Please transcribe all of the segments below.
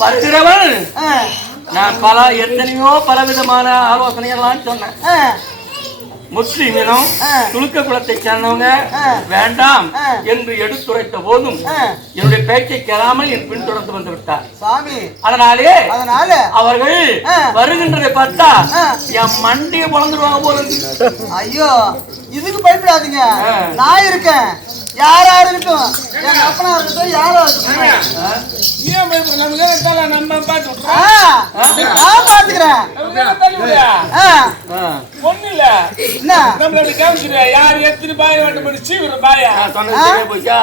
வருகிறவன் நான் எத்தனையோ பலவிதமான ஆலோசனைகள்லாம் சொன்னேன். முஸ்லிமினும் துலுக்க குலத்தை சேர்ந்தவங்க வேண்டாம் என்று எடுத்துரைத்த போதும் என்னுடைய பேச்சை கேளாமல் என் பின்தொடர்ந்து வந்து விட்டார் சாமி. அதனாலே அவர்கள் வருகின்றதை பார்த்தா என் மண்டியை பொழந்துருவாங்க போல. ஐயோ, இதுக்கு பயப்படாதீங்க, நான் இருக்கேன். யாரா இருக்கட்டும், என் அப்பனா இருக்கட்டும், யாரா இருக்கட்டும், நம்ம பாத்துக்கிறேன். ஒண்ணு இல்ல, நம்மளோட கவனிக்கிற யார் எத்தனை பாய வேண்டும் சீவிர பாயா போச்சா?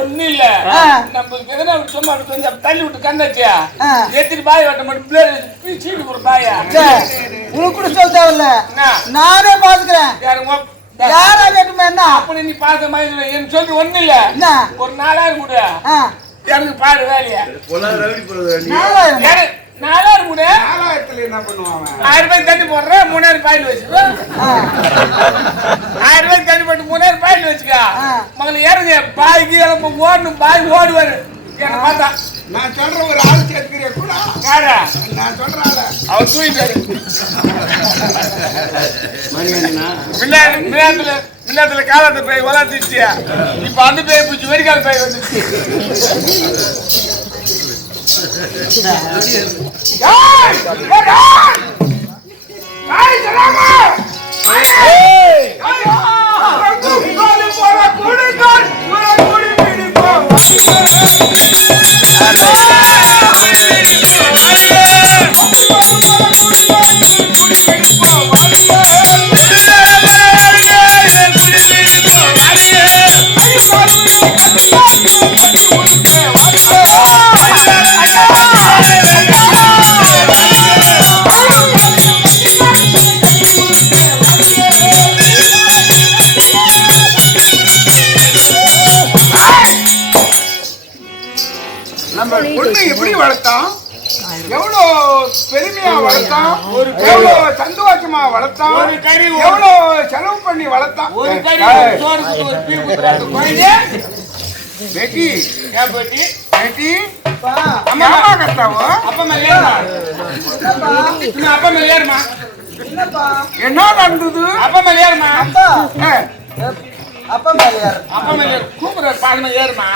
ஒண்ணு இல்ல, நம்மளுக்கு எதனா சும்மா தள்ளி விட்டு கண்ணாச்சியா எத்தனை பாய வேண்டும் சீவி ஒரு பாயா உனக்கு கூட சொல்ல தேவையில்ல, நானே பாத்துக்கிறேன். யாரா கேட்டுமா என்ன அப்படி நீ பாத்த மாதிரி என்ன சொல்லி ஒண்ணு இல்ல, ஒரு 4000 கூட எனக்கு பாரு வேலையா 4000 கூட 4000 என்ன பண்ணுவாங்க? 1000 ரூபாய் தண்ணி போடுறேன், 3000 பாயில் வச்சுக்கோ. 1000 ரூபாய் தண்ணி போட்டு 3000 பாயில் வச்சுக்கா. மகளை இறங்க பாய்க்கு ஓடணும், பாய் ஓடுவாரு. என்ன பார்த்தா நான் சொல்ற ஒரு ஆள் சேர்த்துக்கிறிய கூட யாரா? நான் சொல்றாள் அவர் தூங்கிட்டாரு. மின்னாத்துல காலத்து போய் வளர்த்துச்சியா, இப்ப அந்த பேய் பூச்சி வெடிக்கால போய் வந்துச்சு. நம்ம பொண்ணு எப்படி வளர்த்தான், எவ்வளவு பெருமையா வளர்த்தான், எவ்வளவு சந்தோஷமா வளர்த்தான், எவ்வளவு செலவு பண்ணி வளர்த்தான். பேட்டி பேட்டி பேட்டி அம்மா கஷ்டாவோ அப்பா மேலேருமா, அப்பா மேலேருமா, என்ன நடந்தது? அப்பா மேலேருமா, அப்பா மேலையார், அப்பா மேலே கூப்பிடுற பாருமா ஏறுமா.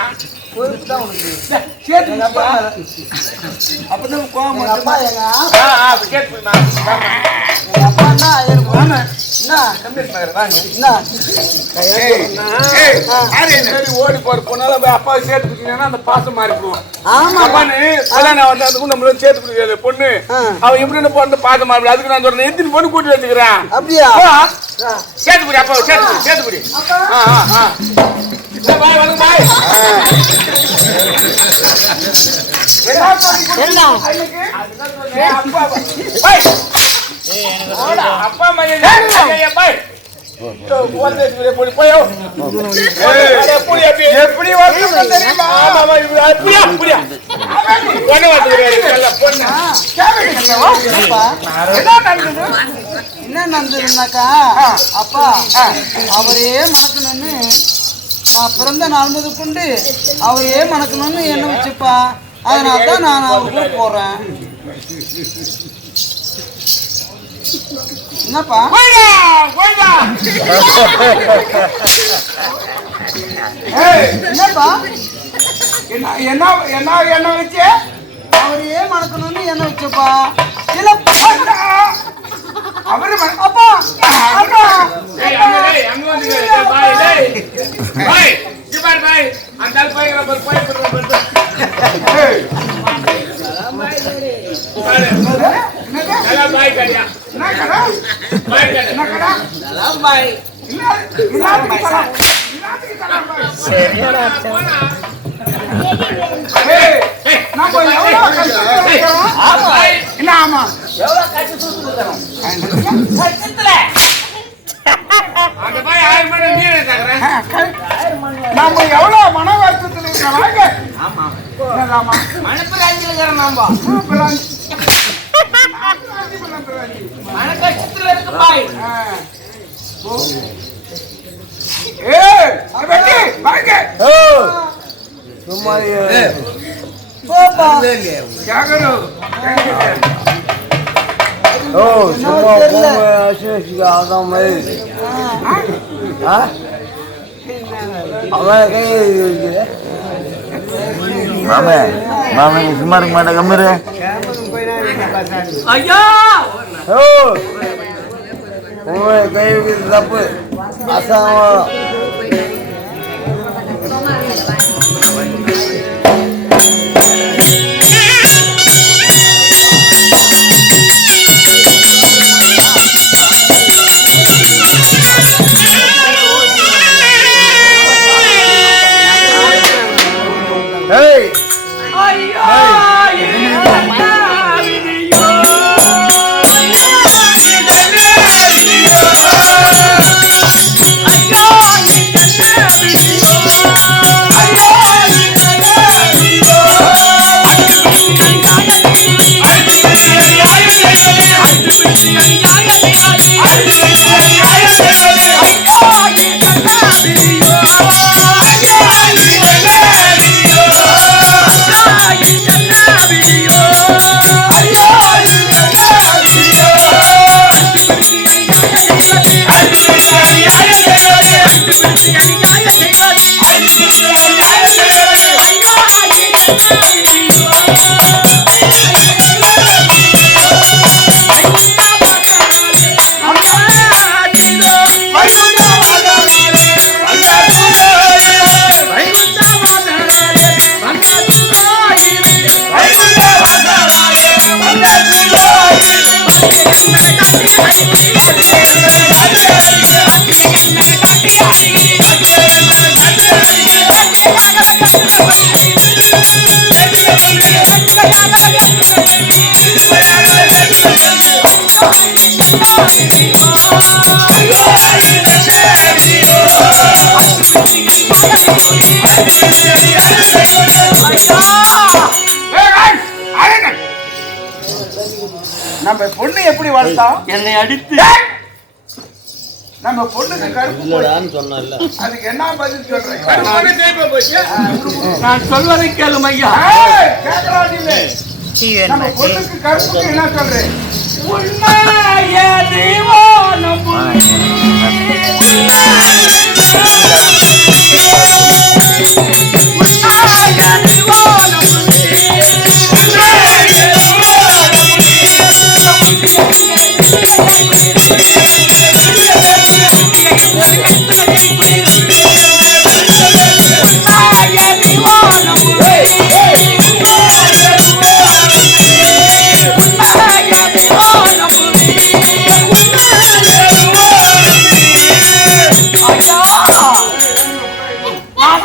அப்படிதான் கோவம். அப்பா எங்க கேட்பா ஓடி போற பொண்ணால போய் அப்பாவை சேர்த்து குடிச்சீங்கன்னா அந்த பாசம் மாறி போவோம். அப்பான்னு கல்யாணம் வந்து அதுக்கும் நம்மளும் சேர்த்து குடிக்காது பொண்ணு அவ எப்படின்னு பொண்ணு பாசம் மாறி. அதுக்கு நான் சொல்றேன் எத்தனை பொண்ணு கூட்டி வச்சுக்கிறேன். அப்படியா? சேர்த்து குடி அப்பா சேர்த்து குடி. பாய் வந்து பாய் அப்பா பாய் என்ன நடந்ததுன்னாக்கா, அப்பா அவரே மணக்கணும்னு நான் பிறந்த நாள் முதற்கொண்டு அவரே மணக்கணும்னு என்ன வச்சுப்பா. அதனால்தான் நான் அவருக்கு போறேன். என்னப்பா என்னப்பா என்ன என்ன என்ன வச்சு அவரையே மணக்கணும்னு என்ன வச்சுப்பா. இல்ல அவரு அப்பா அப்பா நம்ம எவ்வளவு மன வருத்தத்தில் இருக்கிறாங்க. போப்பா. கேக்குறோம். என்னவோ தெரியல. சும்மா இருக்க மாட்டேன் கம்மிரு ஐயா கை தப்பு அசாமம் நம்ம பொண்ணு எப்படி வளர்த்தோம்? என்னை அடித்து நம்ம பொண்ணுக்கு கருப்பு சொன்னல அதுக்கு என்ன பதில் சொல்றேன்? நான் சொல்வதை கேளும் ஐயா. நம்ம பொண்ணுக்கு கருப்புக்கு என்ன சொல்றேன்? உண்மையே தீவானம்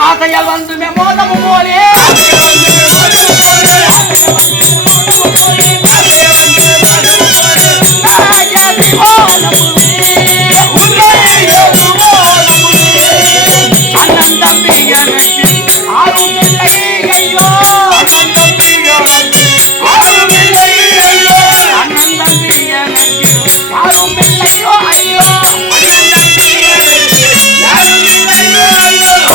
ஆசையால் வந்து மோதம் போலே அண்ணன் தம்பி எனக்கு ஆளும் இல்லை ஐயோ அண்ணன் தம்பி எனக்கு ஆளும் இல்லை ஐயோ அண்ணன் தம்பி எனக்கு யாரும் இல்லையோ ஐயோ அண்ணன் தம்பி எனக்கு யாரும் இல்லையோ ஐயோ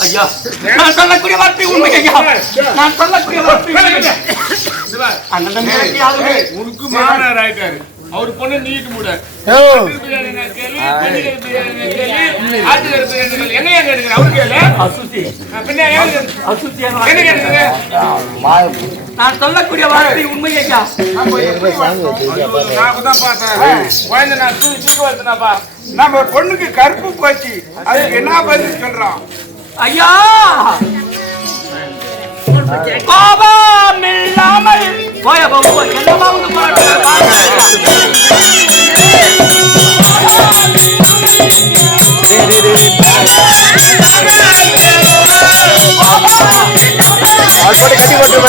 ஐயா நான் சொல்லக்கூடிய வார்த்தை உண்மை ஐயா. நான் சொல்லக்கூடிய வார்த்தை அண்ணன் தம்பி எனக்கு யாரும் இல்லை. உனக்கு மாமனார் ஆயிட்டாரு அவர் பொண்ணு நீட்டு மூட நான் சொல்லக்கூடிய வார்த்தை உண்மை ஐயா. நம்ம பொண்ணுக்கு கருப்பு போச்சு அதுக்கு என்ன பதில் சொல்றோம்? ஐயா கோபம் இல்லாமல் என்னமா வந்து கட்டி போட்டு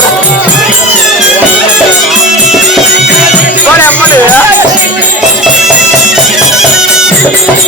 ஆ